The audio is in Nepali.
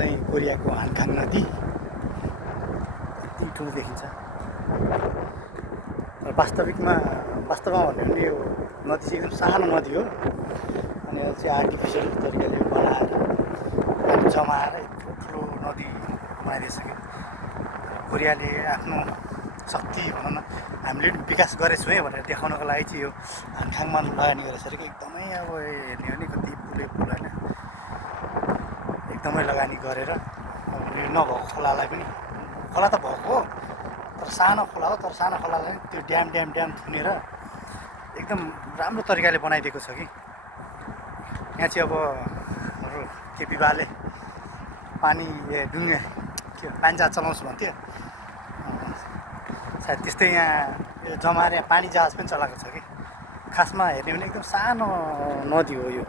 चाहिँ कोरियाको हानखाङ नदी यति ठुलो देखिन्छ। र वास्तवमा भन्यो भने यो नदी चाहिँ एकदम सानो नदी हो अनि यो चाहिँ आर्टिफिसियल तरिकाले बनाएर पानी जमाएर यत्रो ठुलो नदी बनाइदिइसक्यो। कोरियाले आफ्नो शक्ति भनौँ न हामीले पनि विकास गरेको छौँ है भनेर देखाउनको लागि चाहिँ यो हानखाङमा लगानी गरेको छ कि एकदमै अब हेर्ने हो नि कति पुल होइन एकदमै लगानी गरेर अब नभएको खोलालाई पनि खोला त भएको हो तर सानो खोला हो तर सानो खोलालाई त्यो ड्याम थुनेर एकदम राम्रो तरिकाले बनाइदिएको छ कि यहाँ चाहिँ अब हाम्रो केपी बाले पानी ढुङ्गा के पानी जहाज चलाउँछु भन्थ्यो सायद त्यस्तै यहाँ जमाएर यहाँ पानी जहाज पनि चलाएको छ कि खासमा हेर्ने भने एकदम सानो नदी हो यो।